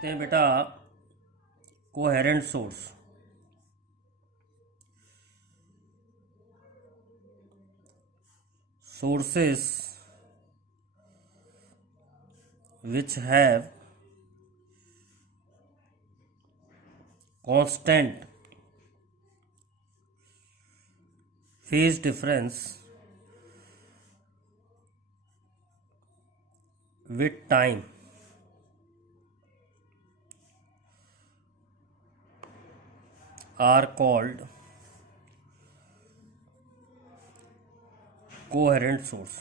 देखते हैं बेटा coherent source. Sources which have constant phase difference with time are called coherent source।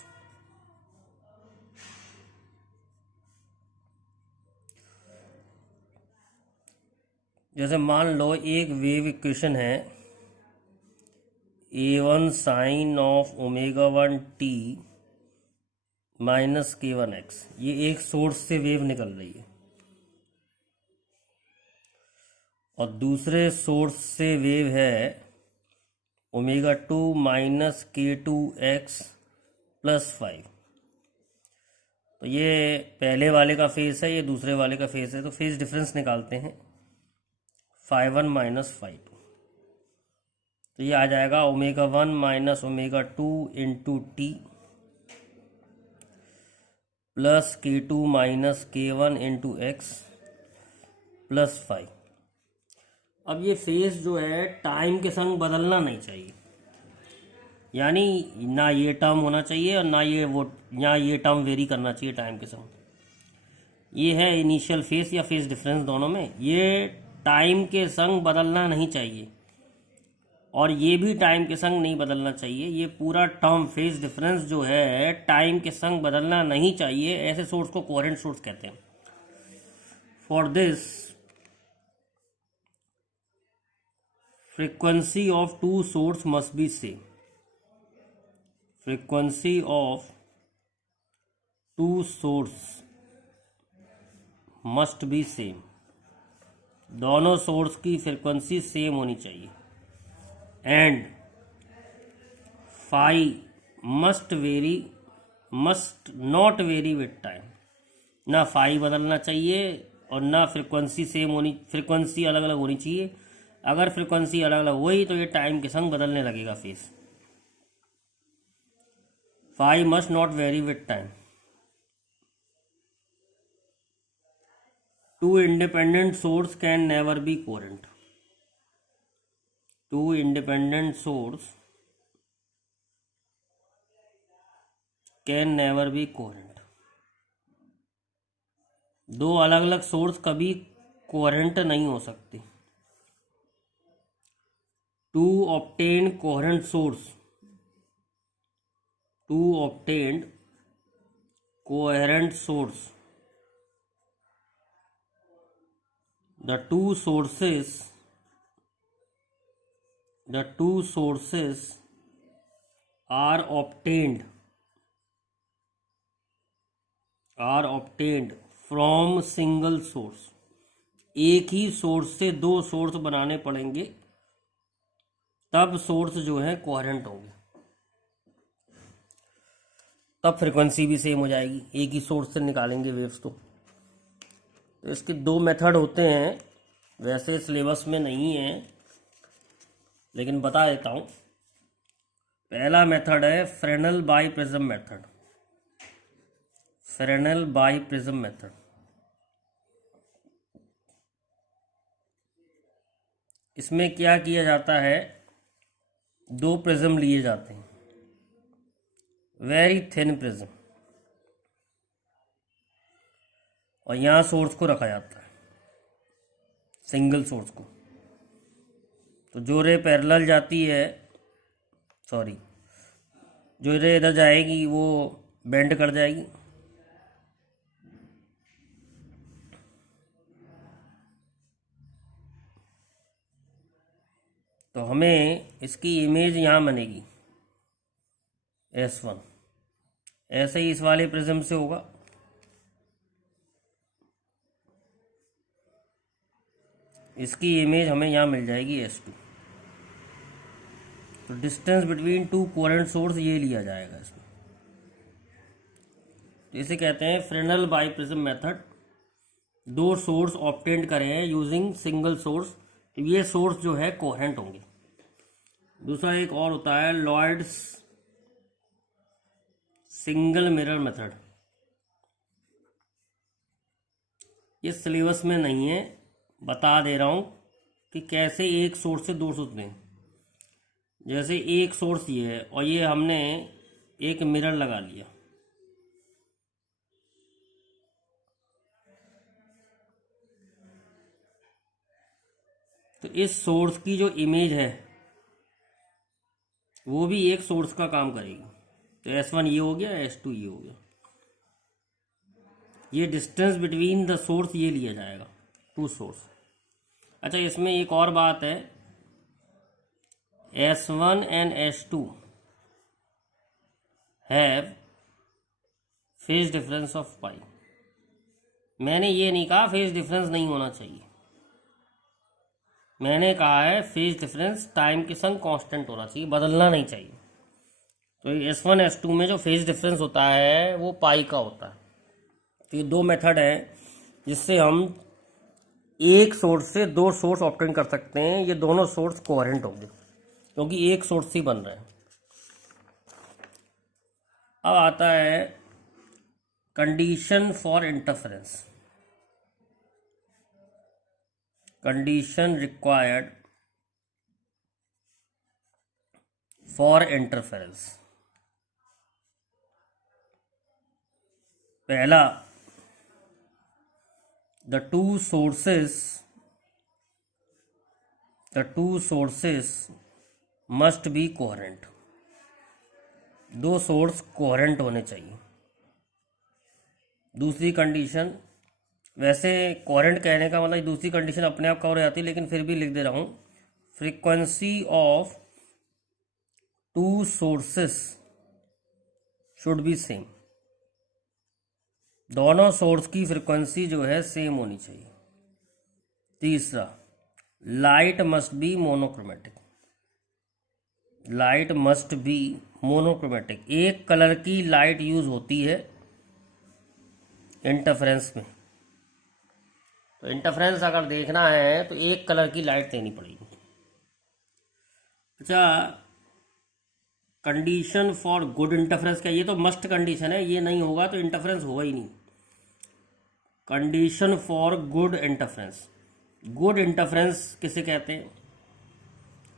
जैसे मान लो एक वेव इक्वेशन है a1 sine of omega 1 t minus k1x। ये एक सोर्स से वेव निकल रही है और दूसरे सोर्स से वेव है ओमेगा 2 माइनस k2x प्लस 5। तो ये पहले वाले का फेस है, ये दूसरे वाले का फेस है, तो फेस डिफरेंस निकालते हैं 5 1 माइनस 5 2। तो ये आ जाएगा omega 1 minus omega 2 into T plus k2 minus k1 into x plus 5। अब ये फेस जो है टाइम के संग बदलना नहीं चाहिए, यानी ना ये टर्म होना चाहिए और ना ये टर्म वेरी करना चाहिए टाइम के संग। ये है इनिशियल फेस या फेस डिफरेंस, दोनों में ये टाइम के संग बदलना नहीं चाहिए और ये भी टाइम के संग नहीं बदलना चाहिए। ये पूरा टर्म फेस डिफरेंस जो है टाइम के संग बदलना नहीं चाहिए। ऐसे सोर्स को कोहेरेंट सोर्स कहते हैं। For this frequency of two source must be same. Frequency of two source must be same. दोनों सोर्स की फ्रीक्वेंसी सेम होनी चाहिए। And phi must not vary with time. ना फाई बदलना चाहिए और ना फ्रीक्वेंसी अलग अलग होनी चाहिए। अगर फ्रीक्वेंसी अलग अलग हुई तो ये टाइम के संग बदलने लगेगा phase. Phi must not vary with time. Two independent source can never be coherent. Two independent source can never be coherent. दो अलग अलग सोर्स कभी कोहेरेंट नहीं हो सकते। To obtain coherent source, to obtain coherent source, the two sources are obtained from single source। एक ही source से दो सोर्स बनाने पड़ेंगे तब सोर्स जो है कोहेरेंट होंगे, तब फ्रीक्वेंसी भी सेम हो जाएगी। एक ही सोर्स से निकालेंगे वेव्स तो इसके दो मेथड होते हैं। वैसे सिलेबस में नहीं है लेकिन बता देता हूँ। पहला मेथड है Fresnel by prism method. Fresnel by prism method, इसमें क्या किया जाता है, दो प्रिज्म लिए जाते हैं, वेरी थिन प्रिज्म, और यहाँ सोर्स को रखा जाता है, सिंगल सोर्स को। तो जो रे पैरेलल जाती है, जो रे इधर जाएगी वो बेंड कर जाएगी। तो हमें इसकी इमेज यहाँ बनेगी S1। ऐसे ही इस वाले प्रिज्म से होगा। इसकी इमेज हमें यहाँ मिल जाएगी S2। तो distance between two coherent source ये लिया जाएगा इसमें। तो इसे कहते हैं फ्रेनेल बाई प्रिज्म मेथड, दो सोर्स ऑब्टेन करें यूजिंग सिंगल सोर्स, ये सोर्स जो है कोहेरेंट होंगे। दूसरा एक और होता है लॉयड्स सिंगल मिरर मेथड। ये सिलेबस में नहीं है, बता दे रहा हूँ कि कैसे एक सोर्स से दो सोर्स दें। जैसे एक सोर्स ये है और ये हमने एक मिरर लगा लिया, तो इस सोर्स की जो इमेज है वो भी एक सोर्स का काम करेगी। तो S1 ये हो गया, S2 ये हो गया। ये डिस्टेंस बिटवीन द सोर्स ये लिया जाएगा, टू सोर्स। अच्छा, इसमें एक और बात है, S1 and S2 have phase difference of pi. मैंने ये नहीं कहा फेज डिफरेंस नहीं होना चाहिए, मैंने कहा है फेज डिफरेंस टाइम के संग कांस्टेंट होना चाहिए, बदलना नहीं चाहिए। तो S1 S2 में जो फेज डिफरेंस होता है वो पाई का होता है। तो ये दो मेथड है जिससे हम एक सोर्स से दो सोर्स ऑब्टेन कर सकते हैं। ये दोनों सोर्स कोहेरेंट होंगे क्योंकि एक सोर्स ही बन रहा है। अब आता है condition for interference. Condition required for interference. पहला, the two sources must be coherent। दो सोर्स कोहेरेंट होने चाहिए। दूसरी कंडीशन, वैसे कोहेरेंट कहने का मतलब दूसरी कंडीशन अपने आप कवर हो जाती है, लेकिन फिर भी लिख दे रहा हूँ, frequency of to sources should be same. दोनों सोर्स की फ्रीक्वेंसी जो है सेम होनी चाहिए। तीसरा, light must be monochromatic. Light must be monochromatic. एक कलर की लाइट यूज होती है इंटरफेरेंस में, तो इंटरफेरेंस अगर देखना है तो एक कलर की लाइट देनी पड़ेगी। अच्छा, कंडीशन फॉर गुड इंटरफेरेंस का, ये तो मस्ट कंडीशन है, ये नहीं होगा तो इंटरफेरेंस होगा ही नहीं। Condition for good interference. Good interference किसे कहते हैं?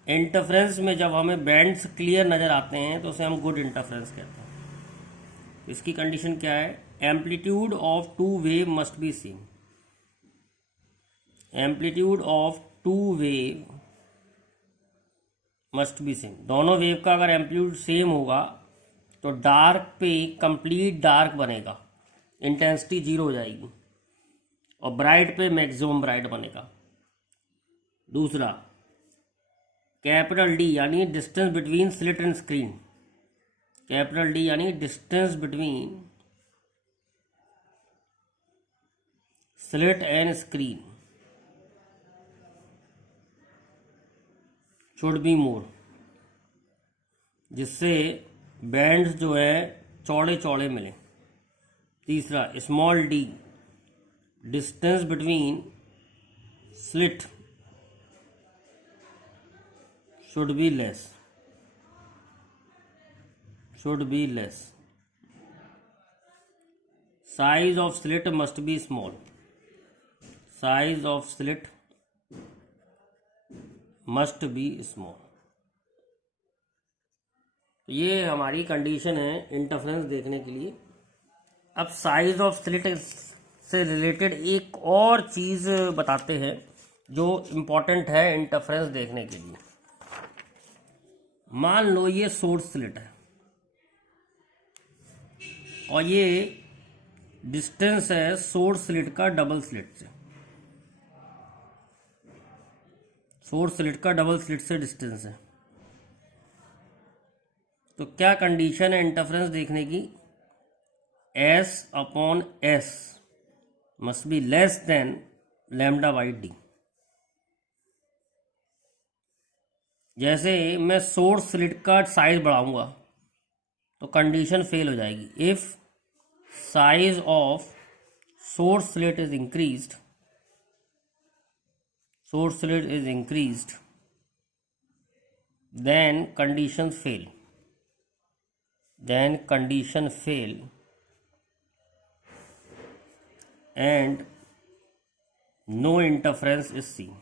इंटरफेरेंस में जब हमें बैंड्स क्लियर नज़र आते हैं तो उसे हम गुड इंटरफेरेंस कहते हैं। इसकी कंडीशन क्या है? Amplitude of two wave must be same. Amplitude of two wave must be same. दोनों वेव का अगर एम्पलीट्यूड सेम होगा तो डार्क पे कंप्लीट डार्क बनेगा, इंटेंसिटी 0 हो जाएगी, और ब्राइट पे मैक्सिमम ब्राइट बनेगा। दूसरा, कैपिटल डी यानी distance between slit and screen. Capital D यानी distance between slit and screen should be more, जिससे बैंड्स जो है चौड़े चौड़े मिले। तीसरा, small D, distance between slit should be less, should be less। size of slit must be small, size of slit must be small। ये हमारी condition है इंटरफेरेंस देखने के लिए। अब साइज ऑफ स्लिट से रिलेटेड एक और चीज़ बताते हैं जो इम्पोर्टेंट है इंटरफेरेंस देखने के लिए। मान लो ये सोर्स स्लिट है और ये डिस्टेंस है सोर्स स्लिट का डबल स्लिट से। सोर्स स्लिट का डबल स्लिट से डिस्टेंस है, तो क्या कंडीशन है इंटरफेरेंस देखने की? S/S must be less than λ/d। जैसे मैं सोर्स स्लिट का साइज बढ़ाऊंगा तो कंडीशन फेल हो जाएगी। If size of source slit is increased source slit is increased, then condition fail. And no interference is seen.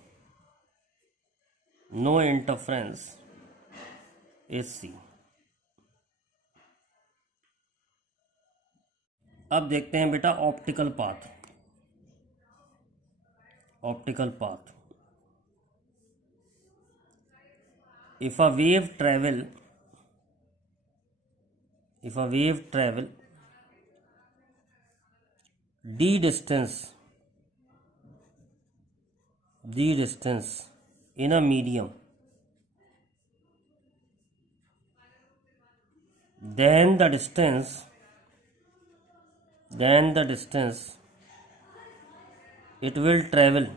अब देखते हैं बेटा optical path. If a wave travel d distance in a medium, then the distance it will travel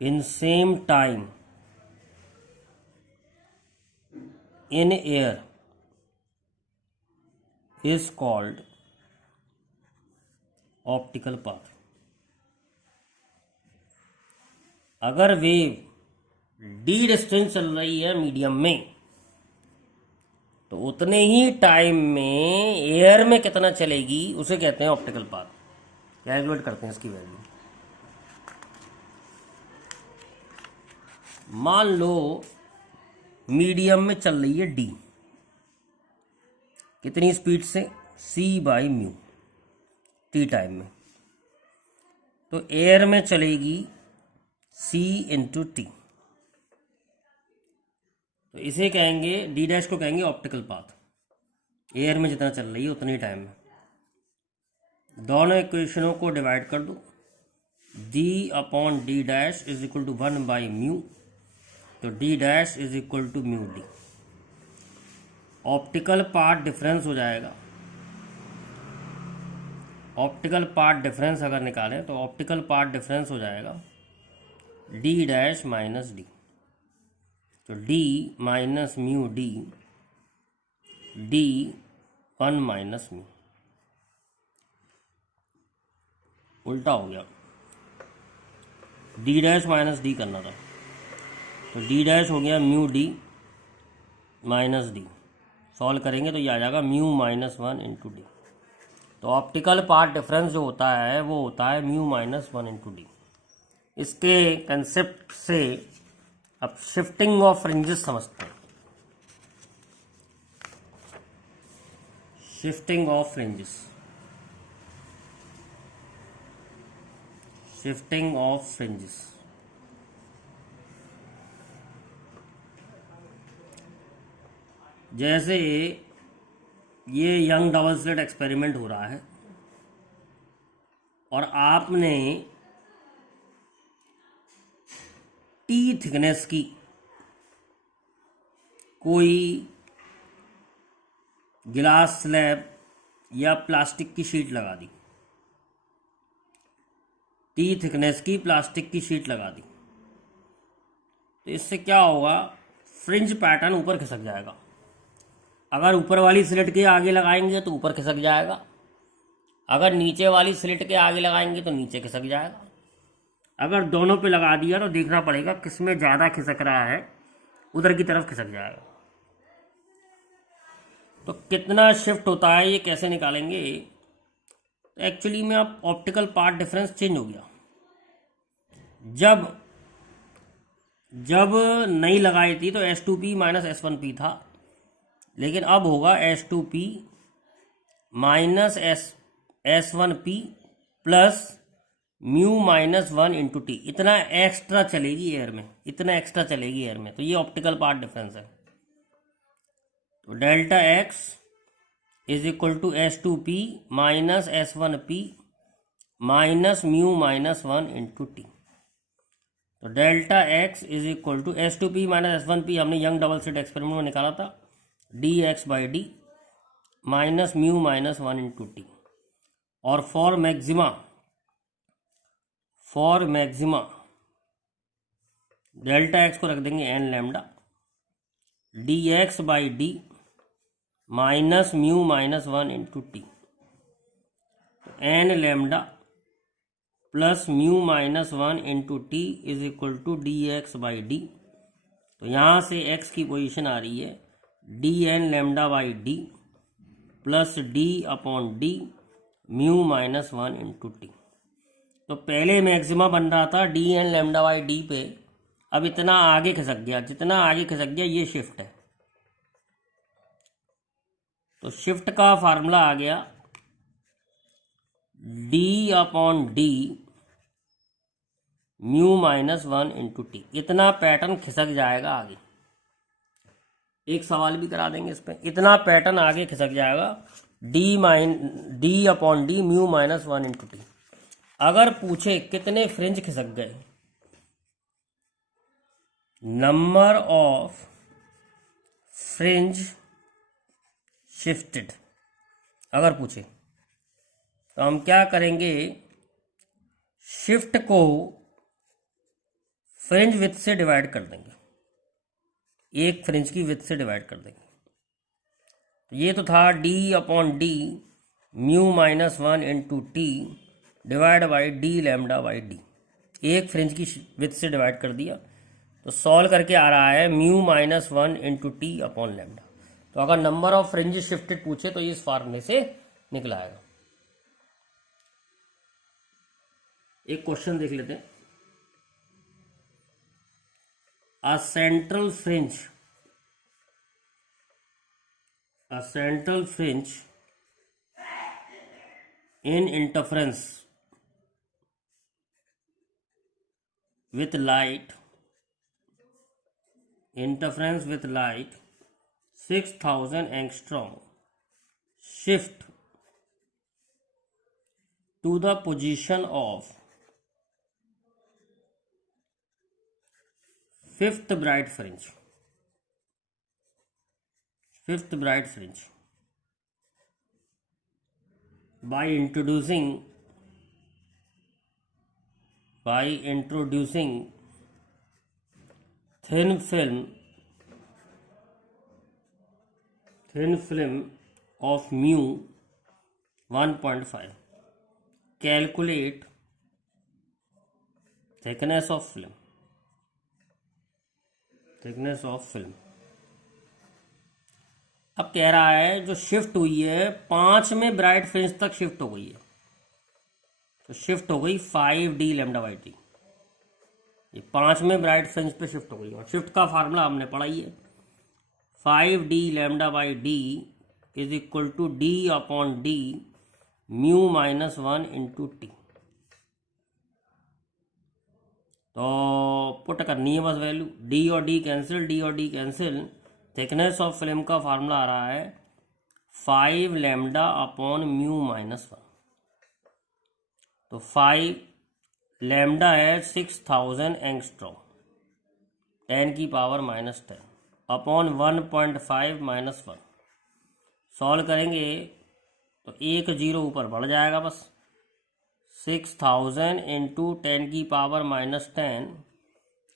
in same time in air is called optical path. अगर wave D distance चल रही है medium में, तो उतने ही टाइम में air में कितना चलेगी उसे कहते हैं ऑप्टिकल पाथ। कैलकुलेट करते हैं इसकी वैल्यू। मान लो मीडियम में चल रही है डी, कितनी स्पीड से, c/μ टी टाइम में, तो एयर में चलेगी c/t। तो इसे कहेंगे, डी डैश को कहेंगे ऑप्टिकल पाथ। एयर में जितना चल रही है उतनी टाइम में। दोनों इक्वेशनों को डिवाइड कर दो, d/d dash is equal to 1/μ, तो d dash is equal to μd। Optical path difference हो जाएगा। ऑप्टिकल पाथ डिफरेंस अगर निकालें तो ऑप्टिकल पाथ डिफरेंस हो जाएगा d डैश माइनस डी। तो d minus mu D, d 1 minus mu, उल्टा हो गया। d डैश माइनस डी करना था, तो d डैश हो गया mu D minus D. Solve करेंगे तो ये आ जाएगा म्यू माइनस 1 इंटू डी। तो ऑप्टिकल पाथ डिफरेंस जो होता है वो होता है म्यू माइनस 1 इंटू डी। इसके कंसेप्ट से अब शिफ्टिंग ऑफ फ्रिंजेस समझते हैं। शिफ्टिंग ऑफ फ्रिंजेस जैसे ये यंग डबल स्लिट एक्सपेरिमेंट हो रहा है और आपने टी थिकनेस की कोई गिलास स्लैब या प्लास्टिक की शीट लगा दी, टी थिकनेस की प्लास्टिक की शीट लगा दी, तो इससे क्या होगा, फ्रिंज पैटर्न ऊपर खिसक जाएगा। अगर ऊपर वाली स्लिट के आगे लगाएंगे तो ऊपर खिसक जाएगा, अगर नीचे वाली स्लिट के आगे लगाएंगे तो नीचे खिसक जाएगा। अगर दोनों पे लगा दिया तो देखना पड़ेगा किसमें ज़्यादा खिसक रहा है, उधर की तरफ खिसक जाएगा। तो कितना शिफ्ट होता है ये कैसे निकालेंगे? तो एक्चुअली में अब ऑप्टिकल पाथ डिफरेंस चेंज हो गया। जब नहीं लगाई थी तो S2P माइनस S1P था, लेकिन अब होगा S2P minus S1P plus mu minus 1 into T. इतना एक्स्ट्रा चलेगी एयर में, तो ये ऑप्टिकल पाथ डिफरेंस है। तो delta X is equal to S2P minus S1P minus mu minus 1 into T. तो delta X is equal to S2P minus S1P हमने young double slit experiment में निकाला था, dx/d minus mu minus 1 into T. और for maxima delta X को रख देंगे n lambda, dx/d minus mu minus 1 into T. N lambda plus mu minus 1 into T is equal to D X by D. तो यहाँ से x की position आ रही है D N lambda by D plus D upon D mu minus 1 into T. तो पहले maxima बन रहा था D N lambda by D पे, अब इतना आगे खिसक गया, जितना आगे खिसक गया ये शिफ्ट है। तो शिफ्ट का फार्मूला आ गया D upon D mu minus 1 into T. इतना पैटर्न खिसक जाएगा आगे। एक सवाल भी करा देंगे इस पर, इतना पैटर्न आगे खिसक जाएगा D upon D mu minus 1 into T. अगर पूछे कितने फ्रिंज खिसक गए, नंबर ऑफ फ्रिंज शिफ्टेड अगर पूछे, तो हम क्या करेंगे, शिफ्ट को फ्रिंज विड्थ से डिवाइड कर देंगे, एक फ्रिंज की विड्थ से डिवाइड कर देंगे। तो ये तो था D upon D mu minus 1 into T divide by D lambda by D. एक फ्रिंज की विड्थ से डिवाइड कर दिया, तो सॉल्व करके आ रहा है mu minus 1 into T upon lambda. तो अगर नंबर ऑफ फ्रिंज शिफ्टेड पूछे तो इस फार्मूले से निकल आएगा। एक क्वेश्चन देख लेते हैं। A central fringe in interference with light 6000 angstrom shift to the position of fifth bright fringe by introducing thin film of mu 1.5. Calculate thickness of film। अब कह रहा है जो शिफ्ट हुई है 5 में ब्राइट फ्रिंज तक शिफ्ट हो गई है, तो शिफ्ट हो गई 5d लेमडा बाई टी। ये 5 में ब्राइट फ्रिंज पे शिफ्ट हो गई, और शिफ्ट का फार्मूला हमने पढ़ा ही है 5d lambda by D is equal to D upon D mu minus 1 into T. तो पुट करनी है बस वैल्यू, डी और D cancel, thickness of film का फार्मूला आ रहा है 5 लेमडा अपॉन म्यू माइनस 1। तो 5 लेमडा है 6000 एंगस्ट्रॉम 10 की power minus 10 upon 1.5 minus 1। Solve करेंगे तो एक जीरो ऊपर बढ़ जाएगा बस, 6000 इंटू 10 की पावर माइनस 10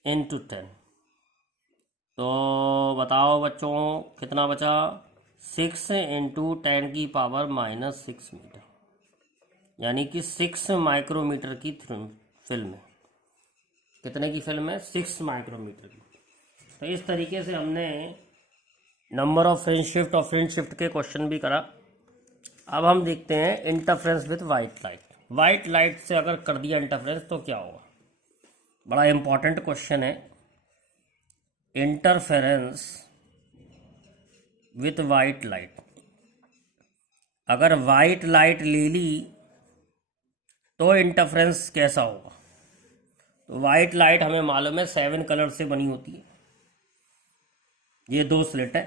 इंटू 10। तो बताओ बच्चों कितना बचा, 6 इंटू 10 की पावर माइनस 6 मीटर, यानी कि 6 माइक्रोमीटर की फिल्म है। कितने की फिल्म है, 6 माइक्रोमीटर की। तो इस तरीके से हमने नंबर ऑफ फ्रिंज शिफ्ट और फ्रिंज शिफ्ट के क्वेश्चन भी करा। अब हम देखते हैं interference with white light. White light से अगर कर दिया इंटरफ्रेंस तो क्या होगा, बड़ा इंपॉर्टेंट क्वेश्चन है। इंटरफेरेंस विथ वाइट लाइट, अगर वाइट लाइट ले ली तो इंटरफेरेंस कैसा होगा। तो वाइट लाइट हमें मालूम है 7 कलर से बनी होती है। ये 2 स्लिट है,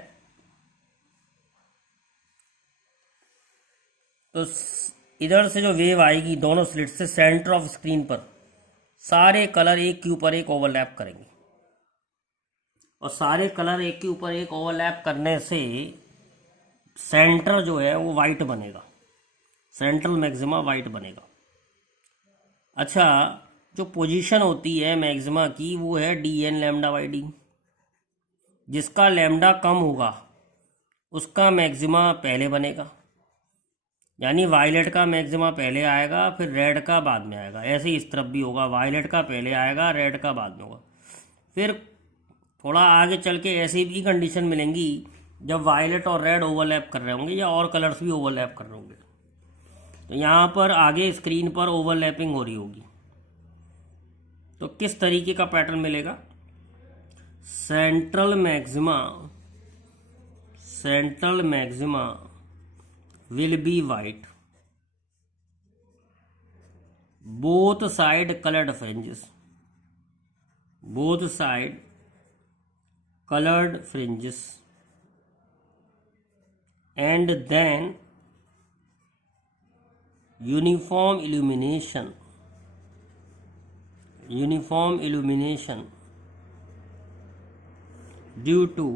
तो इधर से जो वेव आएगी दोनों स्लिट से सेंटर ऑफ स्क्रीन पर सारे कलर एक के ऊपर एक ओवरलैप करेंगे, और सारे कलर एक के ऊपर एक ओवरलैप करने से सेंटर जो है वो वाइट बनेगा, सेंट्रल मैक्सिमा वाइट बनेगा। अच्छा, जो पोजीशन होती है मैक्सिमा की वो है D N lambda by D. जिसका लेमडा कम होगा उसका मैक्सिमा पहले बनेगा, यानी वायलेट का मैक्सिमा पहले आएगा फिर रेड का बाद में आएगा। ऐसे ही इस तरफ भी होगा, वायलेट का पहले आएगा रेड का बाद में होगा। फिर थोड़ा आगे चल के ऐसी भी कंडीशन मिलेंगी जब वायलेट और रेड ओवरलैप कर रहे होंगे या और कलर्स भी ओवरलैप कर रहे होंगे। तो यहाँ पर आगे स्क्रीन पर ओवरलैपिंग हो रही होगी। तो किस तरीके का पैटर्न मिलेगा? Central maxima will be white, both side colored fringes, and then uniform illumination due to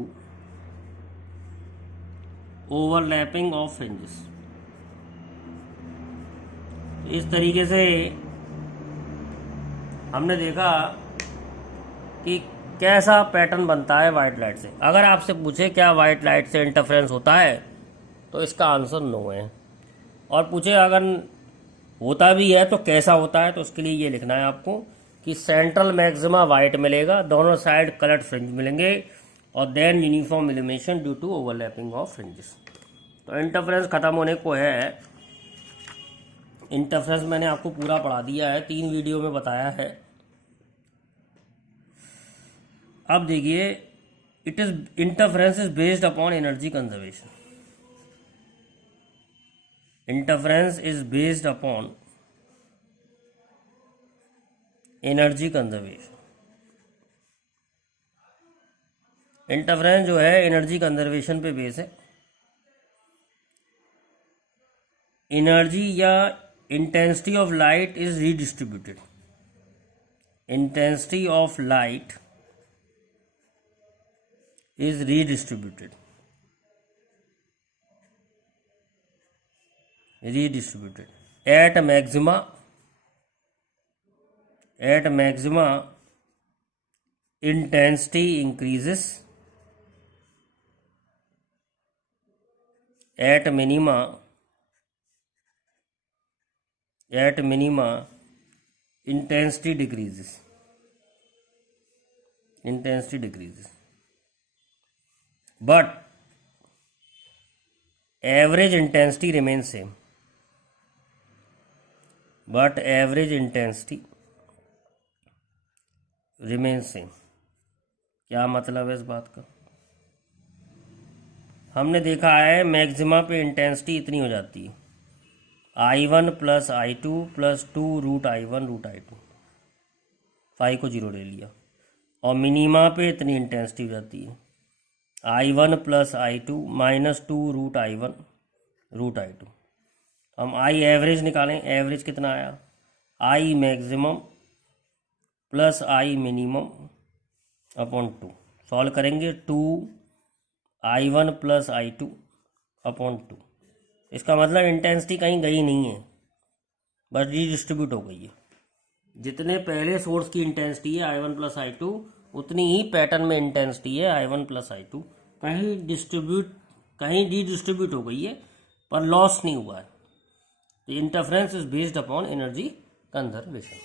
overlapping of fringes. इस तरीके से हमने देखा कि कैसा पैटर्न बनता है वाइट लाइट से। अगर आपसे पूछे क्या वाइट लाइट से इंटरफेरेंस होता है तो इसका आंसर नो है, और पूछे अगर होता भी है तो कैसा होता है, तो उसके लिए ये लिखना है आपको कि सेंट्रल मैक्सिमा वाइट मिलेगा, दोनों साइड कलर्ड फ्रिंज मिलेंगे, और then uniform illumination due to overlapping of fringes. तो इंटरफेरेंस खत्म होने को है। इंटरफेरेंस मैंने आपको पूरा पढ़ा दिया है, 3 वीडियो में बताया है। अब देखिए, interference is based upon energy conservation. Interference is based upon energy conservation. Interference जो है एनर्जी कंजर्वेशन पे बेस है। एनर्जी या intensity of light is redistributed. Intensity of light is redistributed at maxima intensity increases, at minima intensity decreases, but average intensity remains same, क्या मतलब है इस बात का? हमने देखा है मैक्सिमा पे इंटेंसिटी इतनी हो जाती है, I1 + I2 + 2 √I1 √I2, 5 को 0 ले लिया, और मिनिमा पे इतनी इंटेंसिटी हो जाती है I1 + I2 - 2 √I1 √I2। हम I एवरेज निकालें, एवरेज कितना आया? I maximum + I minimum upon 2। Solve करेंगे 2I1 + I2 अपॉन 2। इसका मतलब इंटेंसिटी कहीं गई नहीं है, बस रीडिस्ट्रीब्यूट हो गई है। जितने पहले सोर्स की इंटेंसिटी है I1 + I2, उतनी ही पैटर्न में इंटेंसिटी है I1 + I2। कहीं रीडिस्ट्रीब्यूट हो गई है पर लॉस नहीं हुआ है। Interference is based upon energy conservation.